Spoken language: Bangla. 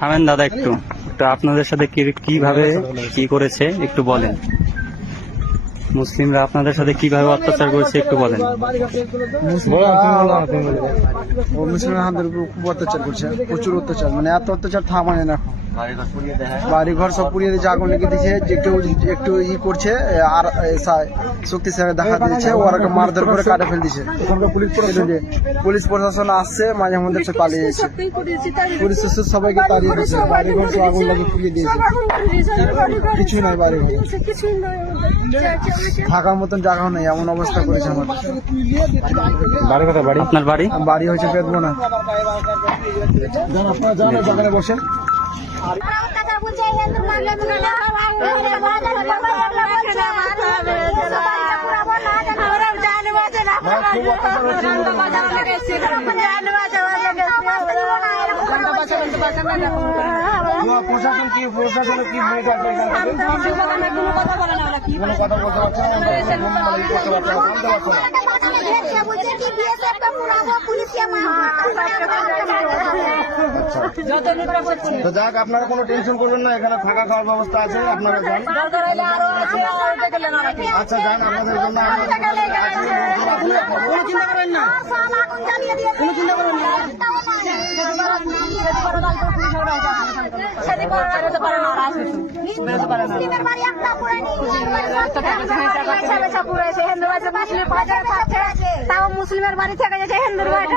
থামেন দাদা, একটু একটু আপনাদের সাথে কিভাবে কি করেছে একটু বলেন। মুসলিমরা আপনাদের সাথে কিভাবে অত্যাচার করেছে একটু বলেন। মুসলিমরা আমাদের উপর খুব অত্যাচার করছে, প্রচুর অত্যাচার, মানে এত অত্যাচার থামায় না। বাড়ি ঘর সব পুড়িয়ে দিয়েছে, আগুন লেগে দিয়েছে। যে কেউ একটু করছে আর শক্তিশালী দেখা দিয়েছে, ওরা মারধর করে কাটে ফেল দিচ্ছে। পুলিশ প্রশাসন আসছে, মাঝে মধ্যে সে পালিয়ে যাচ্ছে। পুলিশ সবাইকে তাড়িয়ে দিয়েছে, বাড়ি ঘর সব আগুন লাগিয়ে পুড়িয়ে দিয়েছে। কিছুই নাই বাড়ি ঘর, থাকার মতন জায়গাও নেই, এমন অবস্থা করেছে আমাদের। আপনার বাড়ি? বাড়ি হচ্ছে বেদবোনা। আপনারা জানেন, বাগানে বসেন। প্রশাসন কি প্রশাসনের কি ভূমিকা আছে? কোনো কথা বলতে পারছে তো যাক, আপনারা কোনো টেনশন করবেন না, এখানে থাকা খাওয়ার ব্যবস্থা আছে, আপনারা যান। আচ্ছা যান, আপনাদের জন্য কোনো চিন্তা করেন না, কোনো চিন্তা করেন না। মুসলিমের বাড়ি থেকে হিন্দুর বাড়িটা